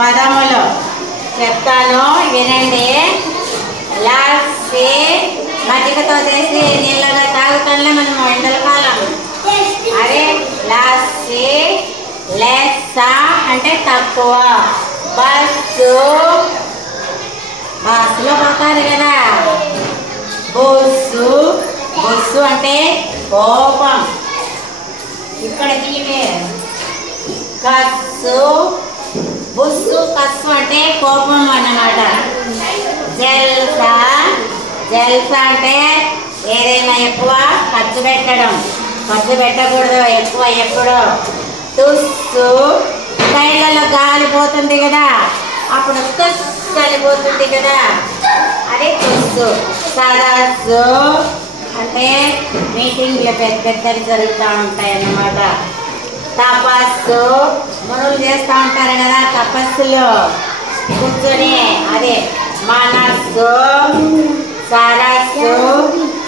పదములు చెప్తాను, వినండి. లస్సీ మజ్జిగతో చేసి నీళ్ళగా తాగుతానులే మనం ఎండలకాలం. అదే లస్సీ. లెస్స అంటే తక్కువ. బస్సు బస్సులో పోతారు కదా. బొస్సు బొస్సు అంటే కోపం. ఇక్కడ తీయే. కస్సు బుస్సు కస్సు అంటే కోపం అన్నమాట. జల్సా జల్సా అంటే ఏదైనా ఎక్కువ ఖర్చు పెట్టడం. ఖర్చు పెట్టకూడదు ఎక్కువ ఎప్పుడు. తుస్సు టైర్లలో గాలి పోతుంది కదా, అప్పుడు తుస్ కలిపోతుంది కదా, అదే తుస్సు. సదస్సు అంటే మీటింగ్లు పెద్ద పెద్దవి జరుగుతూ ఉంటాయి అన్నమాట. తపస్సు మునులు చేస్తూ ఉంటారు కదా తపస్సులో కూర్చొని, అదే మనస్సు. సరస్సు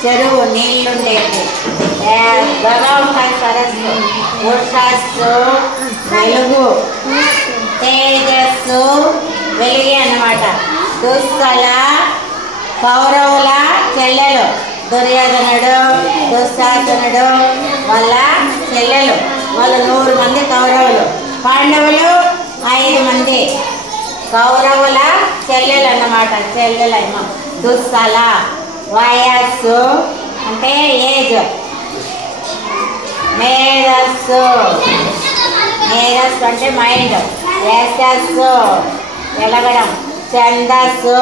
చెరువు నీళ్ళుండేది, పెద్దగా ఉంటాయి సరస్సు. ఉషస్సు వెలుగు. తేజస్సు వెలుగే అన్నమాట. దుస్సల కౌరవుల చెల్లెలు. దుర్యోధనుడు దుశ్శాసనుడు వాళ్ళ చెల్లెలు. వాళ్ళు 100 మంది కౌరవులు. పాండవులు 5 మంది. కౌరవుల చెల్లెలు అన్నమాట, చెల్లెలమ్మ. దుస్సల. వయస్సు అంటే ఏజ్. మేధస్సు మేధస్సు అంటే మైండ్. యశస్సు వెలగడం. ఛందస్సు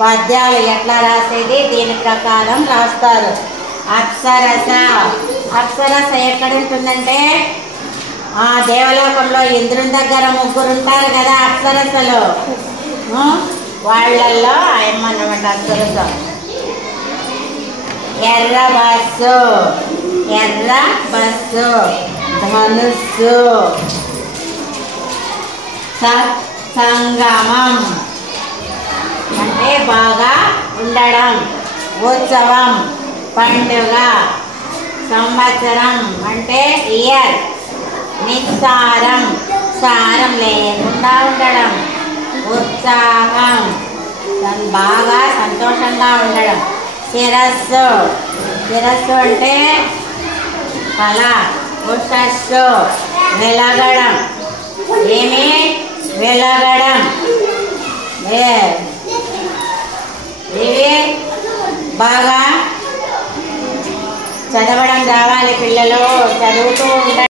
పద్యాలు ఎట్లా రాసేది దీని ప్రకారం రాస్తారు. అప్సరస అప్సరస ఎక్కడ ఉంటుందంటే ఆ దేవలోకంలో ఇంద్రుని దగ్గర 3 ఉంటారు కదా అప్సరసలు, వాళ్ళల్లో ఆయమ్మన్నమాట అప్సరస. ఎర్ర బస్సు ఎర్ర బస్సు. ధనుస్సు. సంగమం అంటే బాగా ఉండడం. ఉత్సవం పండుగ. సంవత్సరం అంటే ఇయర్. నిస్సారం సారం లేకుండా ఉండడం. ఉత్సాహం బాగా సంతోషంగా ఉండడం. శిరస్సు శిరస్సు అంటే కళ. ఉషస్సు వెలగడం. ఏమి వెలగడం. ఇవి బాగా చదవడం రావాలి పిల్లలు, చదువుతూ ఉంటారు.